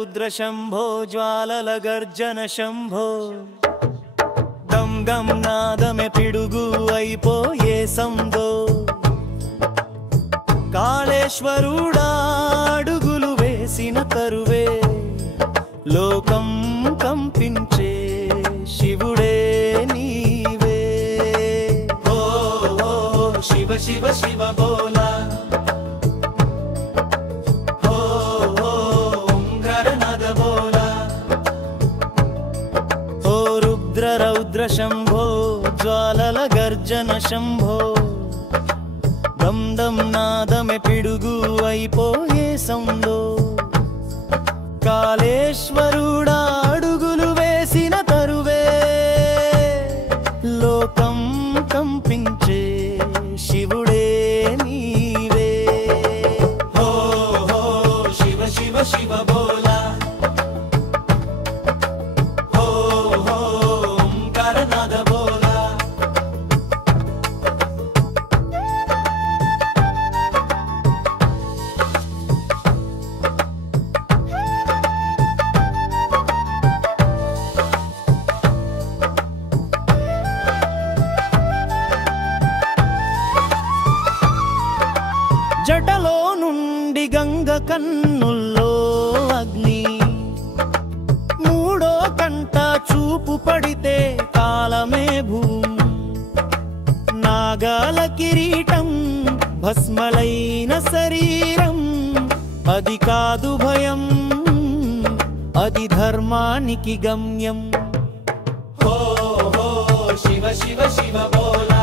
రౌద్ర శంభో జ్వాలల గర్జన శంభో గం గం నాదమే పిడుగు అయిపోయే సందో కాళేశ్వరుడా అడుగులు వేసిన తరువే లోకం కంపించే శివుడే నీవే ఓ శివ శివ శివ బోలా రౌద్ర శంభో జ్వాలల గర్జన శంభో దం దం నాదమే పిడుగు అయిపోయే సందో కాళేశ్వరుడా అడుగులు వేసిన తరువే లోకం కంపించే శివుడే నీవే హో హో శివ శివ శివ బోలా జటలో నుండి గంగ కన్నుల్లో అగ్ని మూడో కంట చూపు పడితే కాలమే భూమి నాగాల కిరీటం భస్మలైన శరీరం అది కాదు భయం అది ధర్మానికి గమ్యం హో హో శివ శివ శివ బోలా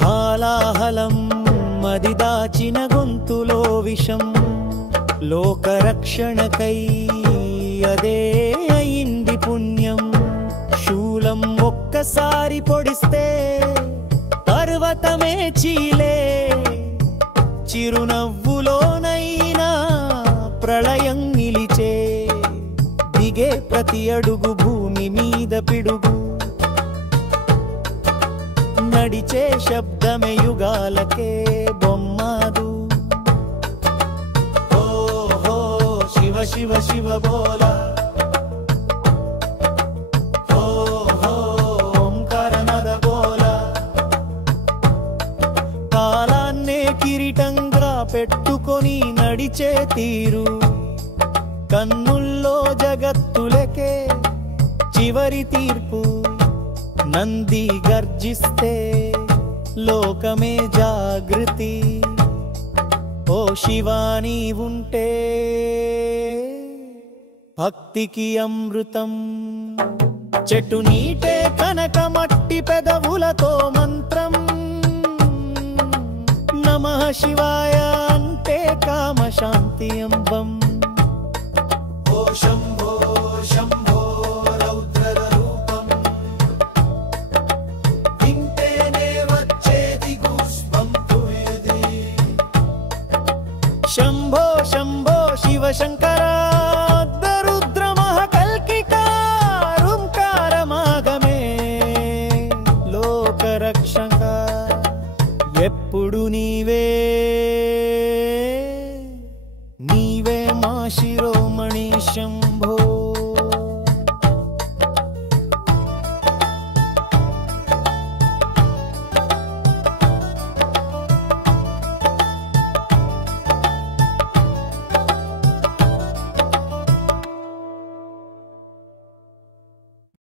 హాలాహలం మది దాచిన గొంతులో విషం లోకరక్షణకై అదే అయింది పుణ్యం శూలం ఒక్కసారి పొడిస్తే పర్వతమే చీలే చిరునవ్వులోనైనా ప్రళయం నిలిచే దిగే ప్రతి అడుగు భూమి మీద పిడుగు నడిచే శబ్దమే యుగాలకే బొమ్మదు ఓ హో శివ శివ శివ బోలా ఓ హో ఓంకార నద బోలా కాలాన్నే కిరీటంగా పెట్టుకొని నడిచే తీరు కన్నుల్లో జగత్తులకే చివరి తీర్పు నంది గర్జిస్తే లోకమే జాగృతి ఓ శివాని ఉంటే భక్తికి అమృతం చెట్టు నీటే కనక మట్టి పెదవులతో మంత్రం నమః శివాయ అంటే కామశాంతి అంబం ఓ శంభో శంభో శంభో శంభో శివ శంకర రుద్ర మహకల్కికారుంకారమాగమే లోకరక్షక ఎప్పుడు నీవే